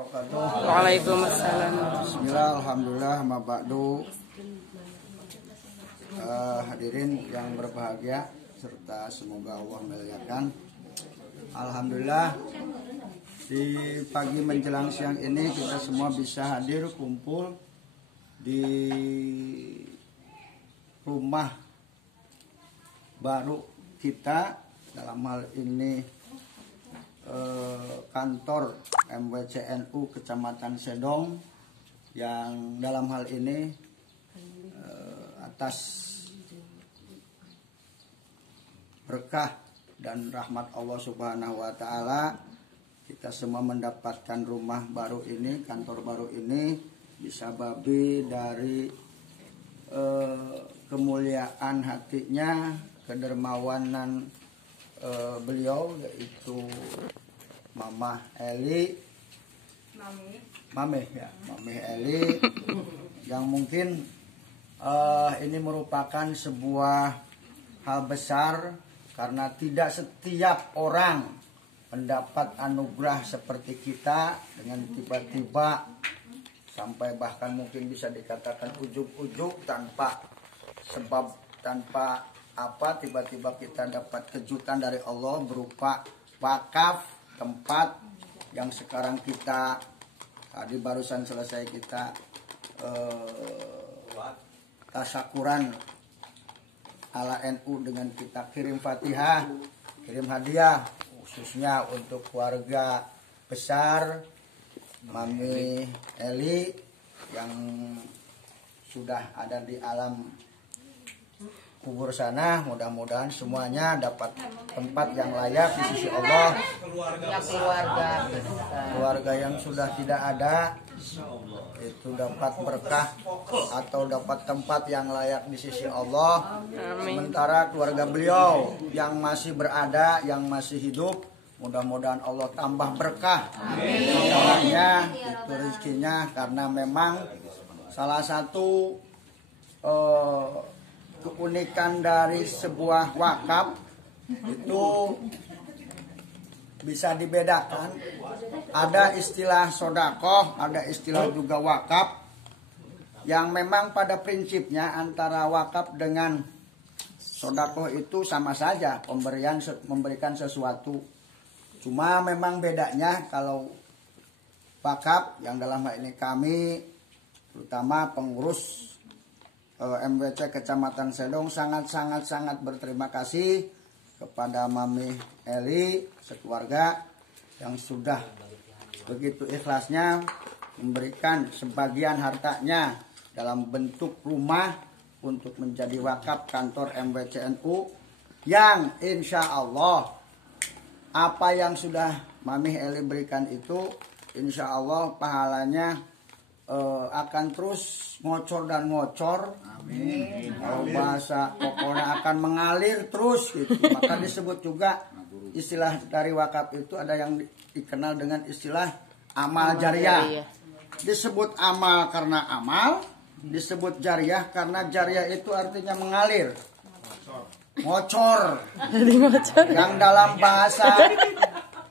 Waalaikumsalam. Bismillah, alhamdulillah, ma ba'du. Hadirin yang berbahagia serta semoga Allah memuliakan. Alhamdulillah di pagi menjelang siang ini kita semua bisa hadir kumpul di rumah baru kita, dalam hal ini kantor MWCNU Kecamatan Sedong, yang dalam hal ini atas berkah dan rahmat Allah Subhanahu wa Ta'ala kita semua mendapatkan rumah baru ini, kantor baru ini, bisa babi dari kemuliaan hatinya, kedermawanan beliau, yaitu Mama Eli, Mame Eli, yang mungkin ini merupakan sebuah hal besar karena tidak setiap orang mendapat anugerah seperti kita dengan tiba-tiba, sampai bahkan mungkin bisa dikatakan ujuk-ujuk tanpa sebab, tanpa apa, tiba-tiba kita dapat kejutan dari Allah berupa wakaf tempat yang sekarang kita tadi barusan selesai kita tasyakuran ala NU dengan kita kirim Fatihah, kirim hadiah khususnya untuk keluarga besar Mami Eli yang sudah ada di alam kubur sana. Mudah-mudahan semuanya dapat tempat yang layak di sisi Allah. Keluarga yang sudah tidak ada itu dapat berkah atau dapat tempat yang layak di sisi Allah. Sementara keluarga beliau yang masih berada, yang masih hidup, mudah-mudahan Allah tambah berkah. Semuanya itu rezekinya, karena memang salah satu keunikan dari sebuah wakaf itu bisa dibedakan. Ada istilah sodakoh, ada istilah juga wakaf, yang memang pada prinsipnya antara wakaf dengan sodakoh itu sama saja, memberikan sesuatu. Cuma memang bedanya kalau wakaf, yang dalam hal ini kami terutama pengurus MWC Kecamatan Sedong sangat berterima kasih kepada Mami Eli sekeluarga yang sudah begitu ikhlasnya memberikan sebagian hartanya dalam bentuk rumah untuk menjadi wakaf kantor MWCNU, yang insya Allah apa yang sudah Mami Eli berikan itu insya Allah pahalanya akan terus ngocor dan ngocor. Amin. Kalau bahasa pokoknya akan mengalir terus gitu. Maka disebut juga istilah dari wakaf itu ada yang dikenal dengan istilah amal jariah. Disebut amal karena amal, disebut jariah karena jariah itu artinya mengalir. Ngocor.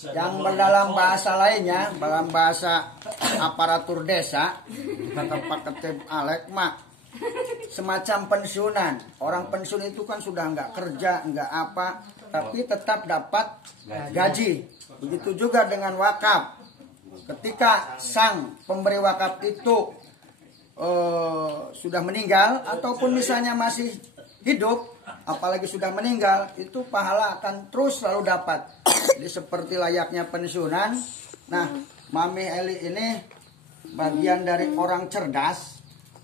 Yang dalam bahasa lainnya, dalam bahasa aparatur desa, kata Pak Ketip Alek mak, semacam pensiunan. Orang pensiun itu kan sudah nggak kerja, nggak apa, tapi tetap dapat gaji. Begitu juga dengan wakaf. Ketika sang pemberi wakaf itu sudah meninggal ataupun misalnya masih hidup, apalagi sudah meninggal, itu pahala akan terus selalu dapat. Jadi seperti layaknya pensiunan. Nah, Mami Eli ini bagian dari orang cerdas.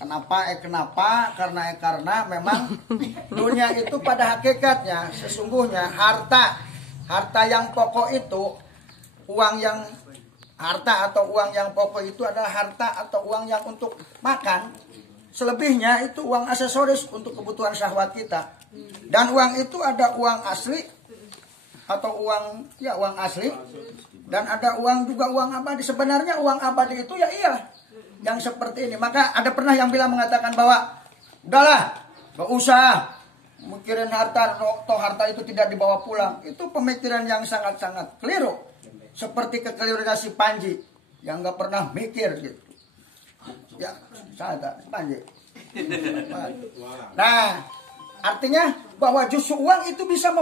Kenapa? Karena memang dunia itu pada hakikatnya sesungguhnya harta yang pokok itu, harta atau uang yang pokok itu adalah harta atau uang yang untuk makan. Selebihnya itu uang aksesoris untuk kebutuhan syahwat kita. Dan uang itu ada uang asli atau uang asli, dan ada uang juga uang abadi. Sebenarnya uang abadi itu ya iya yang seperti ini. Maka ada pernah yang bilang mengatakan bahwa udahlah, gak usah mikirin harta, toh harta itu tidak dibawa pulang. Itu pemikiran yang sangat-sangat keliru. Seperti kekeliruan si Panji. yang nggak pernah mikir gitu. Ya, saya tak panjang. Nah, artinya bahwa justru uang itu bisa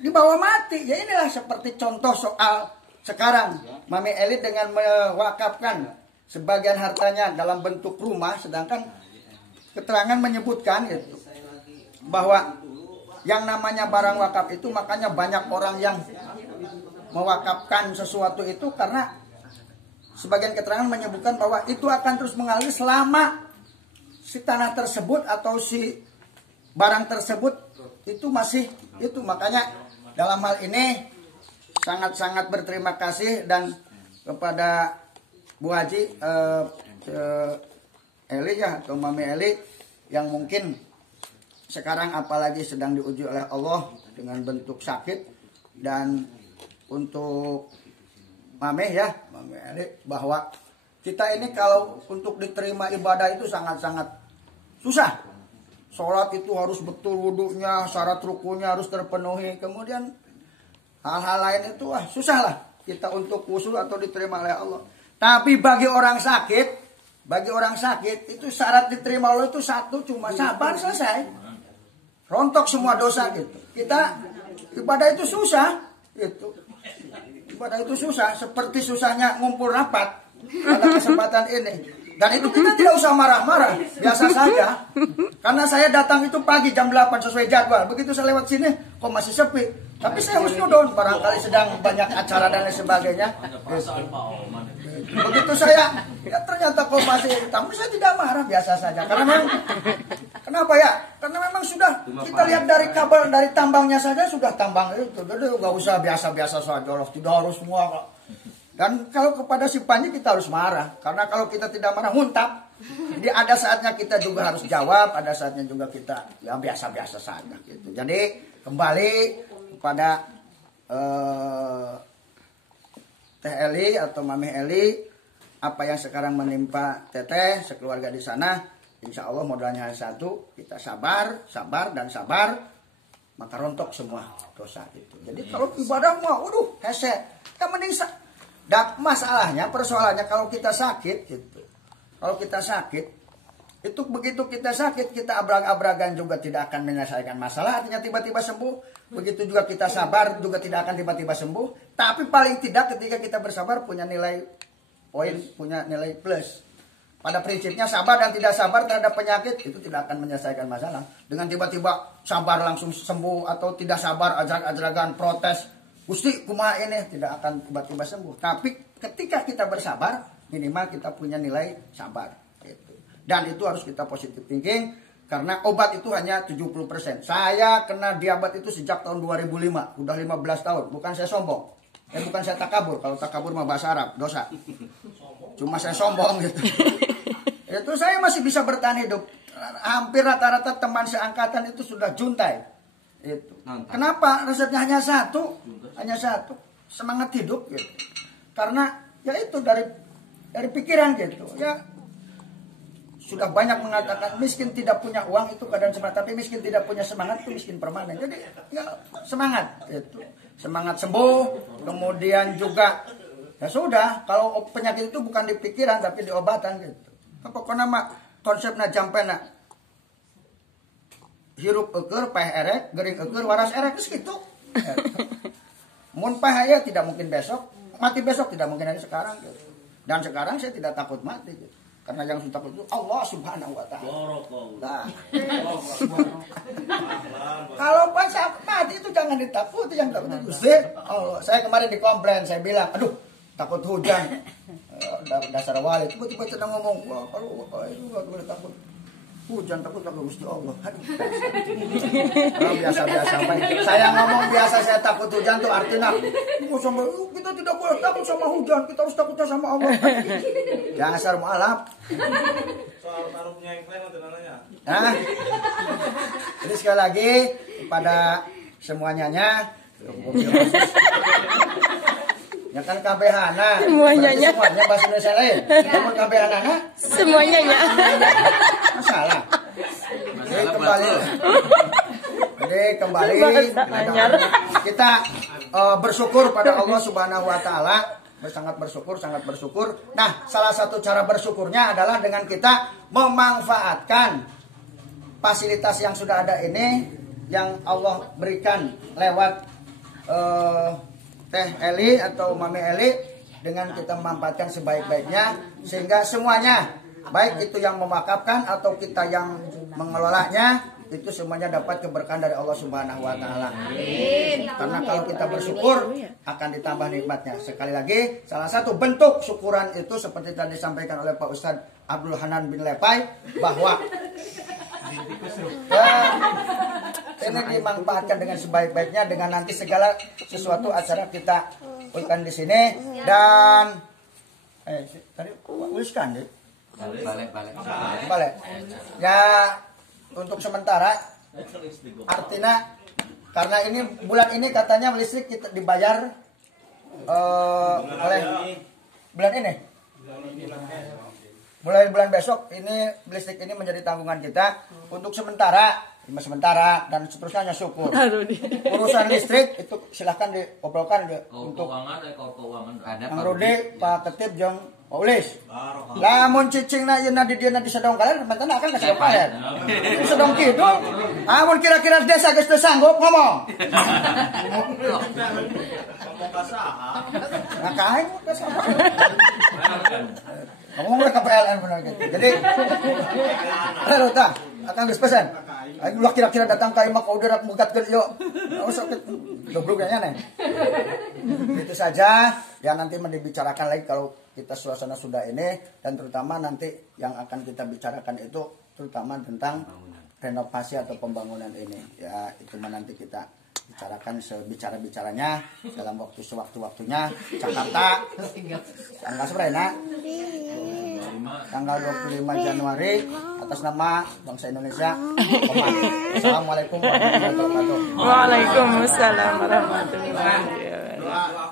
dibawa mati. Ya inilah seperti contoh soal sekarang Mami Eli dengan mewakafkan sebagian hartanya dalam bentuk rumah, sedangkan keterangan menyebutkan itu bahwa yang namanya barang wakaf itu, makanya banyak orang yang mewakafkan sesuatu itu karena sebagian keterangan menyebutkan bahwa itu akan terus mengalir selama si tanah tersebut atau si barang tersebut itu masih itu. Makanya dalam hal ini sangat-sangat berterima kasih dan kepada Bu Haji Eli ya, atau Mami Eli yang mungkin sekarang apalagi sedang diuji oleh Allah dengan bentuk sakit. Dan untuk Mami ya, Mami Eli, bahwa kita ini kalau untuk diterima ibadah itu sangat-sangat susah. Sholat itu harus betul wudunya, syarat rukunya harus terpenuhi. Kemudian hal-hal lain itu susah lah kita untuk usul atau diterima oleh Allah. Tapi bagi orang sakit itu syarat diterima Allah itu satu, cuma sabar, selesai. Rontok semua dosa gitu. Kita ibadah itu susah gitu. Ibadah itu susah, seperti susahnya ngumpul rapat pada kesempatan ini. Dan itu kita tidak usah marah-marah, biasa saja. Karena saya datang itu pagi jam 8 sesuai jadwal. Begitu saya lewat sini, kok masih sepi. Tapi saya husnudon, barangkali sedang banyak acara dan lain sebagainya. Begitu saya, ya ternyata kok masih, tapi saya tidak marah, biasa saja. Karena memang, kenapa ya? Karena memang sudah, kita lihat dari kabel, dari tambangnya saja sudah tambang itu. Jadi nggak usah biasa-biasa saja, tidak harus semua. Dan kalau kepada si Panji kita harus marah. Karena kalau kita tidak marah, muntap. Jadi ada saatnya kita juga harus jawab, ada saatnya juga kita ya biasa-biasa saja. Gitu. Jadi kembali kepada Teh Eli atau Mami Eli, apa yang sekarang menimpa Teteh sekeluarga di sana, insya Allah modalnya hanya satu, kita sabar, maka rontok semua dosa itu. Jadi kalau ibadah mau, waduh, hese, kita mending masalahnya, persoalannya kalau kita sakit gitu. Kalau kita sakit, itu begitu kita sakit, kita abrag-abragan juga tidak akan menyelesaikan masalah, artinya tiba-tiba sembuh. Begitu juga kita sabar, juga tidak akan tiba-tiba sembuh. Tapi paling tidak ketika kita bersabar punya nilai poin, punya nilai plus. Pada prinsipnya sabar dan tidak sabar terhadap penyakit itu tidak akan menyelesaikan masalah. Dengan tiba-tiba sabar langsung sembuh atau tidak sabar ajrak-ajragan protes, Gusti kumaha ini, tidak akan tiba-tiba sembuh. Tapi ketika kita bersabar, minimal kita punya nilai sabar. Gitu. Dan itu harus kita positive thinking, karena obat itu hanya 70%. Saya kena diabetes itu sejak tahun 2005, udah 15 tahun. Bukan saya sombong, bukan saya takabur. Kalau takabur mah bahasa Arab, dosa. Cuma saya sombong gitu. Itu saya masih bisa bertahan hidup. Hampir rata-rata teman seangkatan itu sudah juntai. Itu. Kenapa? Resepnya hanya satu, semangat hidup gitu. Karena ya itu dari pikiran gitu. Ya sudah banyak mengatakan miskin tidak punya uang itu keadaan semangat, tapi miskin tidak punya semangat itu miskin permanen. Jadi ya semangat itu. Semangat sembuh, kemudian juga ya sudah, kalau penyakit itu bukan di pikiran tapi di obatan gitu. Pokoknya mah konsepnya jampena hirup eker, pah erek, gering eker, waras erek, gitu. Mun pah ya tidak mungkin besok, mati besok tidak mungkin hari sekarang. Gitu. Dan sekarang saya tidak takut mati. Gitu. Karena yang sudah takut itu Allah Subhanahu Wa Taala. Nah, kalau pas mati itu jangan ditakuti, yang takut itu Gusti. Allah. Saya kemarin dikomplain, saya bilang, aduh takut hujan. Dasar wali, tiba-tiba sedang ngomong, wah kalau itu nggak boleh takut. Hujan takut Gusti Allah. Biasa-biasa baik. Saya ngomong biasa saya takut hujan tuh artinya kita tidak boleh takut sama hujan, kita harus takutnya sama Allah. Dasar mualaf. Soal taruhnya yang lain atau namanya? Nah, jadi sekali lagi kepada semuanya ya kan kabehana semuanya bahasa Indonesia lain. Namun kabehana semuanya masalah. Jadi kembali kita bersyukur pada Allah Subhanahu Wa Taala sangat bersyukur. Nah, salah satu cara bersyukurnya adalah dengan kita memanfaatkan fasilitas yang sudah ada ini, yang Allah berikan lewat Teh Eli atau Mami Eli, dengan kita memanfaatkan sebaik-baiknya, sehingga semuanya, baik itu yang mewakafkan atau kita yang mengelolanya, itu semuanya dapat keberkahan dari Allah Subhanahu wa taala. Karena kalau kita bersyukur akan ditambah nikmatnya. Sekali lagi, salah satu bentuk syukuran itu seperti tadi disampaikan oleh Pak Ustadz Abdul Hanan bin Lepai, bahwa ini dimanfaatkan dengan sebaik-baiknya, dengan nanti segala sesuatu acara kita lakukan di sini. Dan tadi tuliskan deh. Balik. Ya, untuk sementara artinya karena ini bulan ini katanya listrik kita dibayar oleh bulan ini. Mulai bulan besok ini listrik ini menjadi tanggungan kita untuk sementara dan seterusnya hanya syukur. Urusan listrik itu silahkan diobrolkan untuk Kang Rudi, Pak Ketip, jeung Pak Ulis. Lamun cicingna ieu na di dieu na disedong kalian, mentana akan kasih kalian. Disedong kitu. Amun kira-kira desa geus teu sanggup ngomong. Ngomong ka saha? Nah, kain ka saha. Ngomong ke PLN benar gitu. Jadi, lalu tah, akan geus pesan. Aing ulah kira-kira datang ka imah kauderak mugatkeun ieu. Usah gobloknya nih. Itu saja yang nanti dibicarakan lagi kalau kita suasana sudah ini, dan terutama nanti yang akan kita bicarakan itu terutama tentang renovasi atau pembangunan ini. Ya, itu nanti kita bicarakan sebicara-bicaranya dalam waktu sewaktu-waktunya. Jakarta tanggal seberapa? Tanggal 25 Januari atas nama bangsa Indonesia. Assalamualaikum warahmatullahi wabarakatuh. Waalaikumsalam warahmatullahi wabarakatuh.